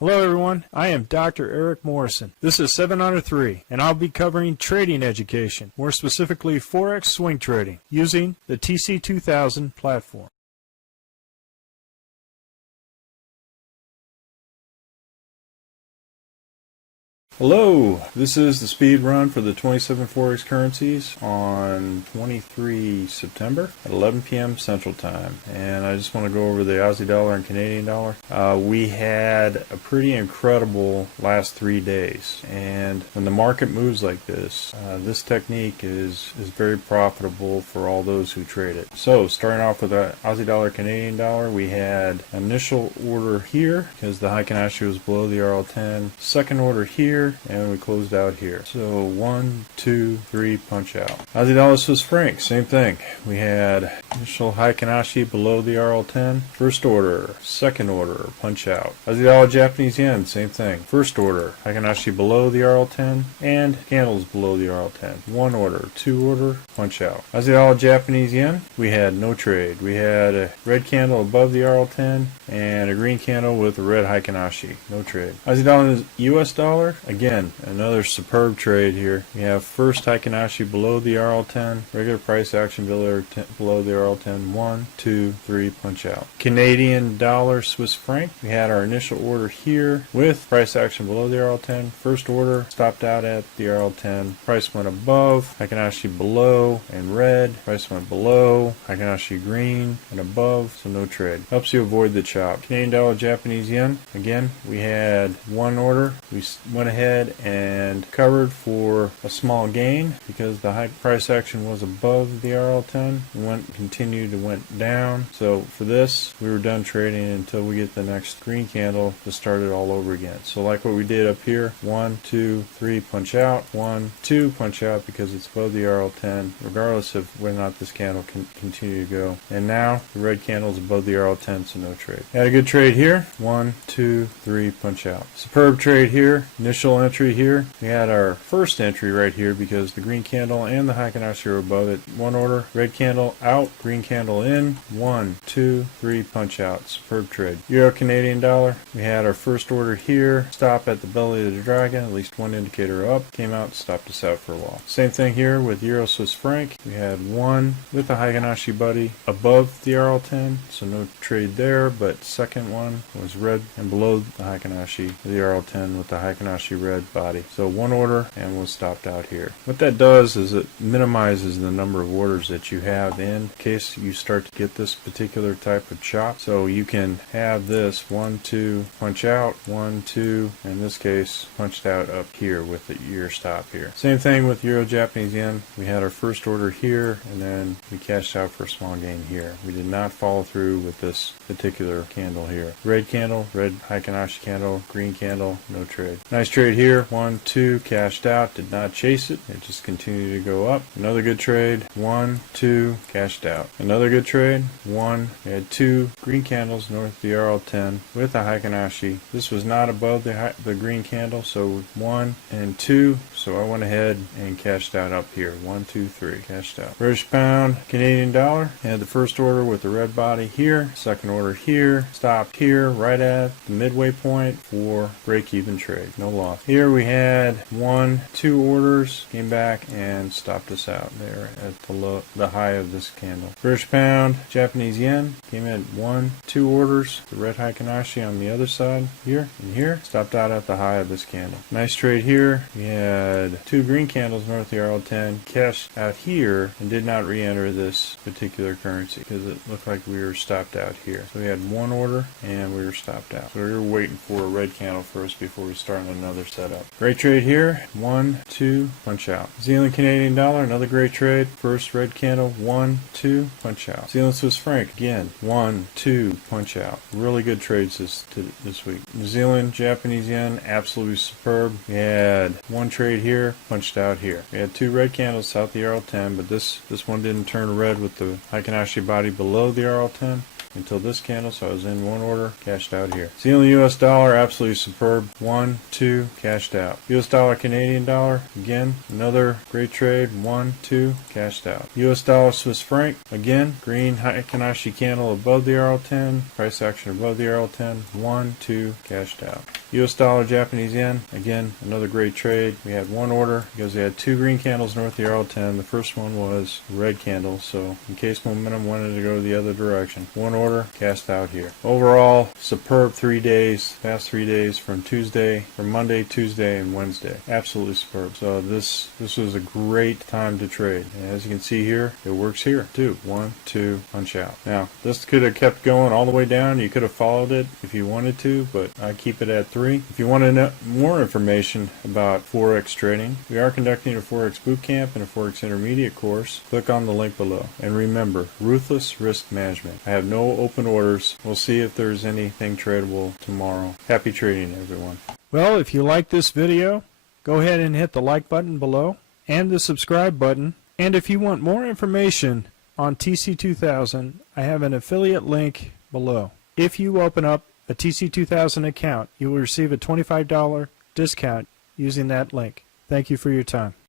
Hello everyone, I am Dr. Eric Morrison. This is 7 Under 3, and I'll be covering trading education, more specifically Forex swing trading, using the TC2000 platform. Hello, this is the speed run for the 27 Forex currencies on 23 September at 11 p.m. Central Time. And I just want to go over the Aussie dollar and Canadian dollar. We had a pretty incredible last 3 days. And when the market moves like this, this technique is very profitable for all those who trade it. So starting off with the Aussie dollar, Canadian dollar, we had initial order here because the Heikin Ashi was below the RL10. Second order here. And we closed out here. So 1, 2, 3, punch out. Aussie dollar, Swiss franc, same thing. We had initial Heikin Ashi below the RL10. First order, second order, punch out. Aussie dollar, Japanese yen, same thing. First order, Heikin Ashi below the RL10 and candles below the RL10. One order, two order, punch out. Aussie dollar, Japanese yen, we had no trade. We had a red candle above the RL10 and a green candle with a red Heikin Ashi. No trade. Aussie dollar, US dollar, again, another superb trade here. We have first Heikin Ashi below the RL10, regular price action below the RL10, 1, 2, 3, punch out. Canadian dollar, Swiss franc, we had our initial order here with price action below the RL10. First order stopped out at the RL10. Price went above, Heikin Ashi below and red. Price went below, Heikin Ashi green and above, so no trade. Helps you avoid the chop. Canadian dollar, Japanese yen, again, we had one order. We went ahead and covered for a small gain because the high price action was above the RL10. It continued and went down. So for this, we were done trading until we get the next green candle to start it all over again. So like what we did up here, 1, 2, 3, punch out, 1, 2, punch out because it's above the RL10, regardless of whether or not this candle can continue to go. And now the red candle is above the RL10, so no trade. Had a good trade here, 1, 2, 3, punch out. Superb trade here, initial entry here. We had our first entry right here because the green candle and the Heikin Ashi are above it. One order, red candle out, green candle in, 1, 2, 3, punch out. Superb trade. Euro Canadian dollar, we had our first order here, stop at the belly of the dragon, at least one indicator up, came out, stopped us out for a while. Same thing here with Euro Swiss franc. We had one with the Heikin Ashi buddy above the RL10, so no trade there, but second one was red and below the Heikin Ashi, the RL10 with the Heikin Ashi red body. So one order and was stopped out here. What that does is it minimizes the number of orders that you have in case you start to get this particular type of chop. So you can have this 1, 2, punch out, 1, 2, in this case punched out up here with the ear stop here. Same thing with Euro Japanese yen. We had our first order here and then we cashed out for a small gain here. We did not follow through with this particular candle here. Red candle, red Heikin Ashi candle, green candle, no trade. Nice trade here, 1, 2, cashed out, did not chase it, it just continued to go up. Another good trade, 1, 2, cashed out. Another good trade, 1, we had 2 green candles north of the RL10 with a Heikin Ashi. This was not above the green candle, so 1 and 2, so I went ahead and cashed out up here, 1, 2, 3, cashed out. British pound, Canadian dollar, had the first order with the red body here, second order here, stopped here, right at the midway point for break-even trade, no loss. Here we had 1, 2 orders, came back and stopped us out there at the high of this candle. British pound, Japanese yen, came in 1, 2 orders, the red Heikin Ashi on the other side here and here, stopped out at the high of this candle. Nice trade here. We had 2 green candles north of the RL10, cashed out here and did not re-enter this particular currency because it looked like we were stopped out here. So we had 1 order and we were stopped out. So we were waiting for a red candle first before we started another setup. Great trade here, 1, 2, punch out. New Zealand Canadian dollar, another great trade. First red candle, 1, 2, punch out. New Zealand Swiss franc, again, 1, 2, punch out. Really good trades this week. New Zealand Japanese yen, absolutely superb. We had 1 trade here, punched out here. We had 2 red candles south of the RL10, but this one didn't turn red with the Heikin Ashi body below the RL10. until this candle, so I was in one order, cashed out here. Seeing the US dollar, absolutely superb. 1, 2, cashed out. US dollar, Canadian dollar, again, another great trade. 1, 2, cashed out. US dollar, Swiss franc, again, green Heikin Ashi candle above the RL10, price action above the RL10. 1, 2, cashed out. US dollar, Japanese yen. Again, another great trade. We had one order because we had two green candles north of the RL10. The first one was red candle, so in case momentum wanted to go the other direction. One order, cast out here. Overall, superb 3 days. Past 3 days from Monday, Tuesday, and Wednesday. Absolutely superb. So this was a great time to trade. And as you can see here, it works here too. 1, 2, punch out. Now, this could have kept going all the way down. You could have followed it if you wanted to, but I keep it at 3. If you want to know more information about Forex trading, we are conducting a Forex bootcamp and a Forex intermediate course. Click on the link below. And remember, ruthless risk management. I have no open orders. We'll see if there's anything tradable tomorrow. Happy trading, everyone. Well, if you like this video, go ahead and hit the like button below and the subscribe button. And if you want more information on TC2000, I have an affiliate link below. If you open up a TC2000 account, you will receive a $25 discount using that link. Thank you for your time.